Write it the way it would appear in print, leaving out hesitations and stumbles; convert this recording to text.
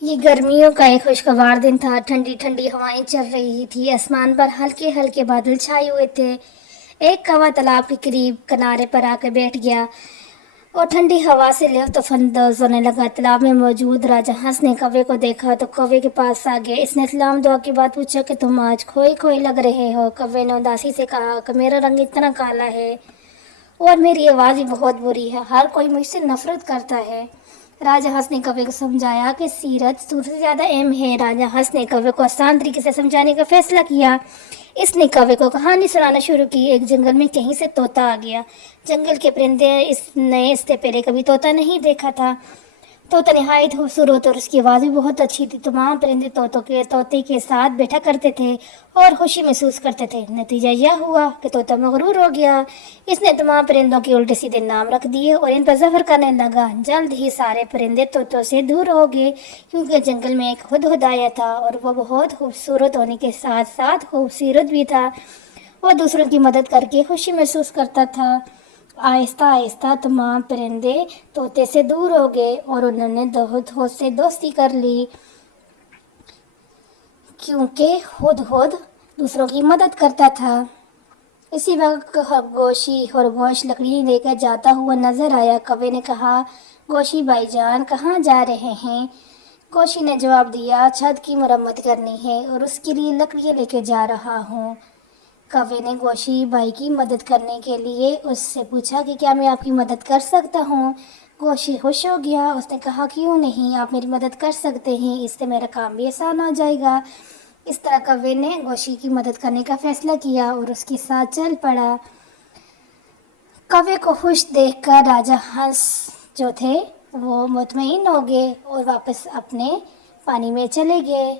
یہ گرمیوں کا ایک خوشگوار دن تھا۔ ٹھنڈی ٹھنڈی ہوائیں چل رہی تھی، آسمان پر ہلکے ہلکے بادل چھائے ہوئے تھے۔ ایک کوا تالاب کے قریب کنارے پر آ کر بیٹھ گیا اور ٹھنڈی ہوا سے لطف اندوز ہونے لگا۔ تالاب میں موجود راجہ ہنس نے کوے کو دیکھا تو کوے کے پاس آ گیا۔ اس نے سلام دعا کے بعد پوچھا کہ تم آج کھوئے کھوئے لگ رہے ہو۔ کوے نے اداسی سے کہا کہ میرا رنگ اتنا کالا ہے اور میری آواز بھی بہت بری ہے، ہر کوئی مجھ سے نفرت کرتا ہے۔ راجہ ہنس نے کوے کو سمجھایا کہ سیرت سود سے زیادہ اہم ہے۔ راجہ ہنس نے کوے کو آسان طریقے سے سمجھانے کا فیصلہ کیا۔ اس نے کوے کو کہانی سنانا شروع کی۔ ایک جنگل میں کہیں سے طوطا آ گیا۔ جنگل کے پرندے اس سے پہلے کبھی طوطا نہیں دیکھا تھا۔ طوطا نہایت خوبصورت اور اس کی آواز بھی بہت اچھی تھی۔ تمام پرندے طوطے کے ساتھ بیٹھا کرتے تھے اور خوشی محسوس کرتے تھے۔ نتیجہ یہ ہوا کہ طوطا مغرور ہو گیا۔ اس نے تمام پرندوں کے الٹے سیدھے نام رکھ دیے اور ان پر ظفر کرنے لگا۔ جلد ہی سارے پرندے طوطوں سے دور ہو گئے، کیونکہ جنگل میں ایک ہدہد آیا تھا اور وہ بہت خوبصورت ہونے کے ساتھ ساتھ خوبصورت بھی تھا۔ وہ دوسروں کی مدد کر کے خوشی محسوس کرتا تھا۔ آہستہ آہستہ تمام پرندے طوطے سے دور ہو گئے اور انہوں نے ہدہد سے دوستی کر لی، کیونکہ ہدہد دوسروں کی مدد کرتا تھا۔ اسی وقت گوشی خرگوش لکڑی لے کر جاتا ہوا نظر آیا۔ کوے نے کہا، گوشی بھائی جان کہاں جا رہے ہیں؟ گوشی نے جواب دیا، چھت کی مرمت کرنی ہے اور اس کے لیے لکڑیاں لے کے جا رہا ہوں۔ کوے نے گوشی بھائی کی مدد کرنے کے لیے اس سے پوچھا کہ کیا میں آپ کی مدد کر سکتا ہوں؟ گوشی خوش ہو گیا۔ اس نے کہا، کیوں نہیں، آپ میری مدد کر سکتے ہیں، اس سے میرا کام بھی آسان ہو جائے گا۔ اس طرح کوے نے گوشی کی مدد کرنے کا فیصلہ کیا اور اس کے ساتھ چل پڑا۔ کوے کو خوش دیکھ کر راجہ ہنس جو تھے وہ مطمئن ہو گئے اور واپس اپنے پانی میں چلے گئے۔